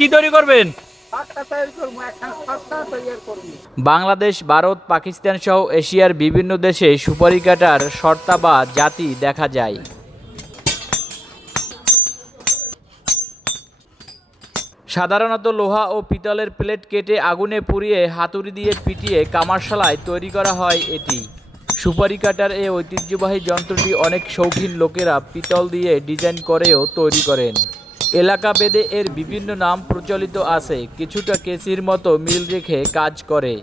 কি তৈরি করবেন? বাংলাদেশ ভারত পাকিস্তান সহ এশিয়ার বিভিন্ন দেশে সুপারি কাটার শর্তা বা জাতি দেখা যায়। সাধারণত লোহা ও পিতলের প্লেট কেটে আগুনে পুড়িয়ে হাতুড়ি দিয়ে পিটিয়ে কামারশালায় তৈরি করা হয় এটি। সুপারি কাটার এই ঐতিহ্যবাহী যন্ত্রটি অনেক শৌখিন লোকেরা পিতল দিয়ে ডিজাইন করেও তৈরি করেন। এলাকা ভেদে এর বিভিন্ন নাম প্রচলিত আছে। কিছুটা কেসির মতো মিল রেখে কাজ করে।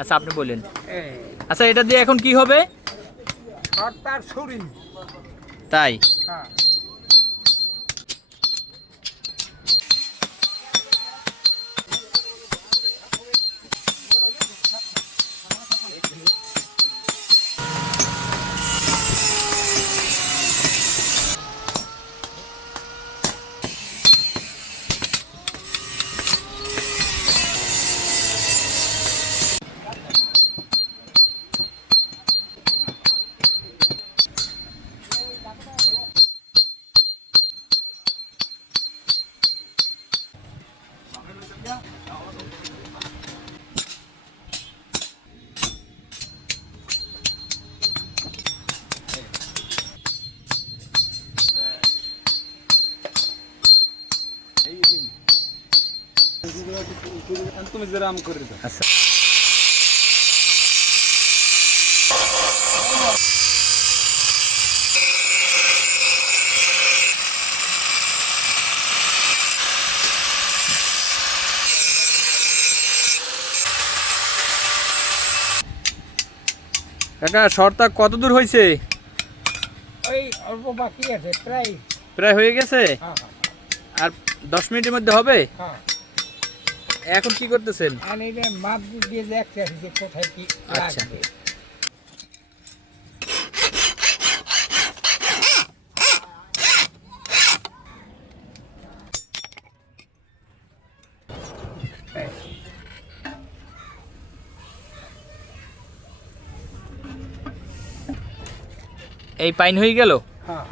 আচ্ছা আপনি বলেন। আচ্ছা এটা দিয়ে এখন কি হবে? পাট্টার ছুরি তাই হ্যাঁ আচ্ছা কাকা শর্তা কত দূর হয়েছে ওই অল্প বাকি আছে প্রায়। প্রায় হয়ে গেছে? হ্যাঁ আর দশ মিনিটের মধ্যে হবে? হ্যাঁ। এখন কি করতেছেন? আমি মাপ দিয়ে দেখতে কোথায় কি আচ্ছা। এই পাইন হয়ে গেল? হ্যাঁ।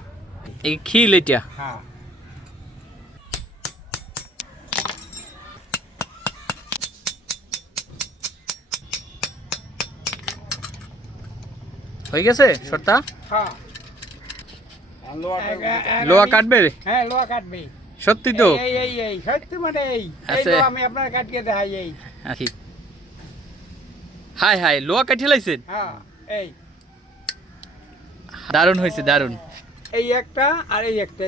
এই খিল এটা। হ্যাঁ। হয়ে গেছে শর্তা? হ্যাঁ। লোহা কাটবে। হ্যাঁ কাটবে। সত্যি তো? এই সত্যি মানে এই। আমি আপনার দেখাই এই। হাই হাই লোহা কাটিয়ে লাইছেন? হ্যাঁ এই। দারুণ হয়েছে দারুণ। এই একটা আর এই একটা।